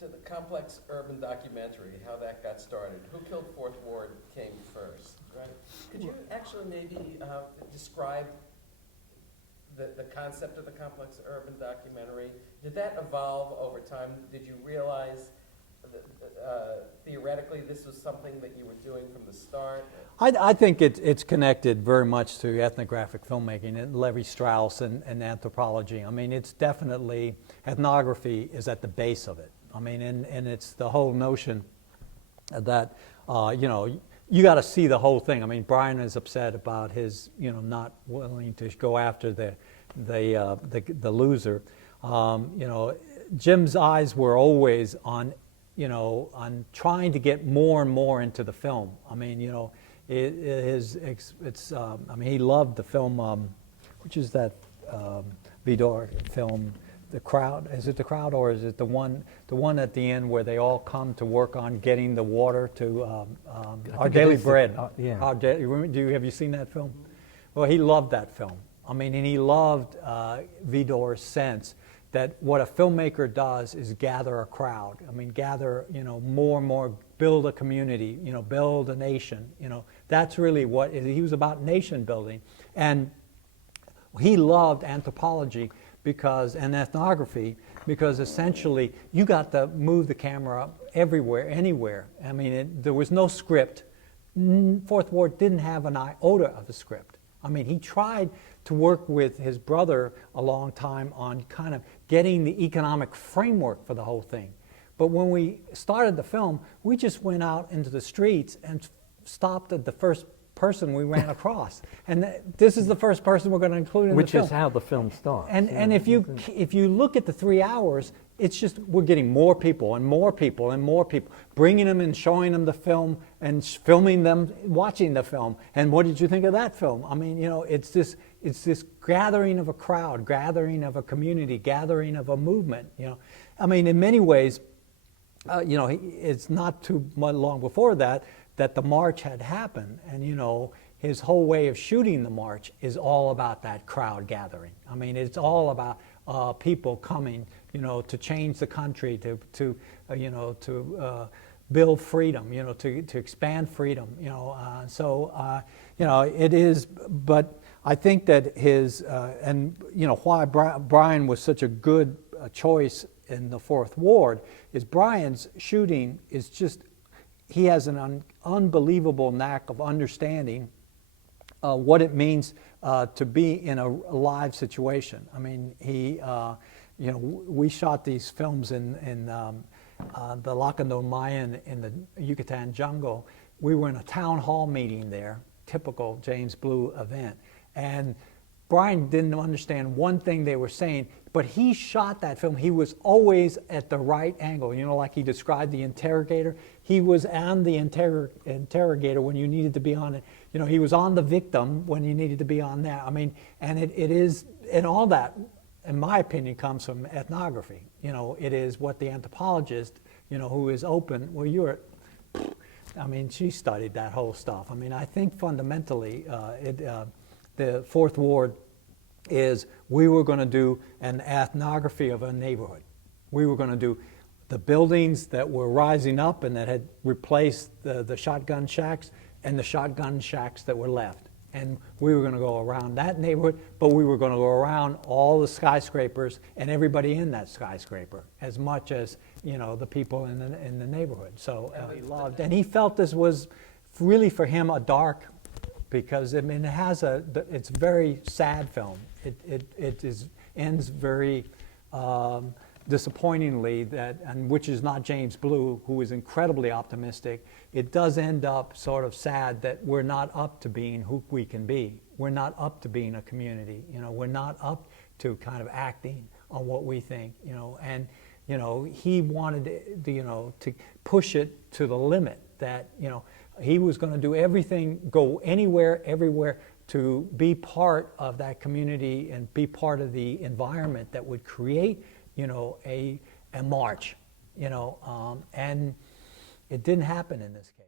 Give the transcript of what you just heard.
to the complex urban documentary, how that got started. Who Killed Fourth Ward came first, right? Could you actually maybe describe the concept of the complex urban documentary? Did that evolve over time? Did you realize that, theoretically this was something that you were doing from the start? I think it's connected very much to ethnographic filmmaking and Levi Strauss and anthropology. I mean, it's definitely, ethnography is at the base of it. I mean, and it's the whole notion that, you know, you got to see the whole thing. I mean, Brian is upset about his, you know, not willing to go after the loser. You know, Jim's eyes were always on, you know, on trying to get more and more into the film. I mean, you know, I mean, he loved the film, which is that Vidor film, The Crowd. Is it The Crowd, or is it the one at the end where they all come to work on getting the water to Our Daily Bread? Yeah. Have you seen that film? Well, he loved that film. I mean, and he loved Vidor's sense that what a filmmaker does is gather a crowd. I mean, gather, you know, more and more, build a community, you know, build a nation. You know, that's really what he was about, nation building. And he loved anthropology and ethnography, because essentially you got to move the camera everywhere, anywhere. I mean, there was no script. Fourth Ward didn't have an iota of a script. I mean, he tried to work with his brother a long time on kind of getting the economic framework for the whole thing. But when we started the film, we just went out into the streets and stopped at the first person we ran across. And this is the first person we're going to include in the film. Which is how the film starts. And if you look at the 3 hours, it's just we're getting more people and more people and more people, bringing them and showing them the film and filming them watching the film. And what did you think of that film? I mean, you know, it's this gathering of a crowd, gathering of a community, gathering of a movement. You know, I mean, in many ways, you know, it's not too long before that the march had happened, and you know, his whole way of shooting the march is all about that crowd gathering. I mean, it's all about people coming, you know, to change the country, to you know, to build freedom, you know, to expand freedom, you know. You know, it is. But I think that his and you know why Brian was such a good choice in the Fourth Ward is Brian's shooting is just. He has an unbelievable knack of understanding what it means to be in a live situation. I mean, you know, we shot these films in the Lacandon Mayan in the Yucatan jungle. We were in a town hall meeting there, typical James Blue event, and Brian didn't understand one thing they were saying, but he shot that film. He was always at the right angle. You know, like he described the interrogator. He was on the interrogator when you needed to be on it. You know, he was on the victim when you needed to be on that. I mean, and it is, and all that, in my opinion, comes from ethnography. You know, it is what the anthropologist, you know, who is open, well, I mean, she studied that whole stuff. I mean, I think fundamentally, the Fourth Ward is we were going to do an ethnography of a neighborhood. We were going to do the buildings that were rising up and that had replaced the shotgun shacks and the shotgun shacks that were left. And we were going to go around that neighborhood, but we were going to go around all the skyscrapers and everybody in that skyscraper, as much as, you know, the people in the neighborhood. So he loved, and he felt this was really for him a dark, because I mean it's a very sad film. It ends very disappointingly, and which is not James Blue, who is incredibly optimistic. It does end up sort of sad that we're not up to being who we can be. We're not up to being a community. You know, we're not up to kind of acting on what we think. You know, and you know he wanted to, you know, to push it to the limit. That, you know, he was going to do everything, go anywhere, everywhere, to be part of that community and be part of the environment that would create, you know, a march, you know, and it didn't happen in this case.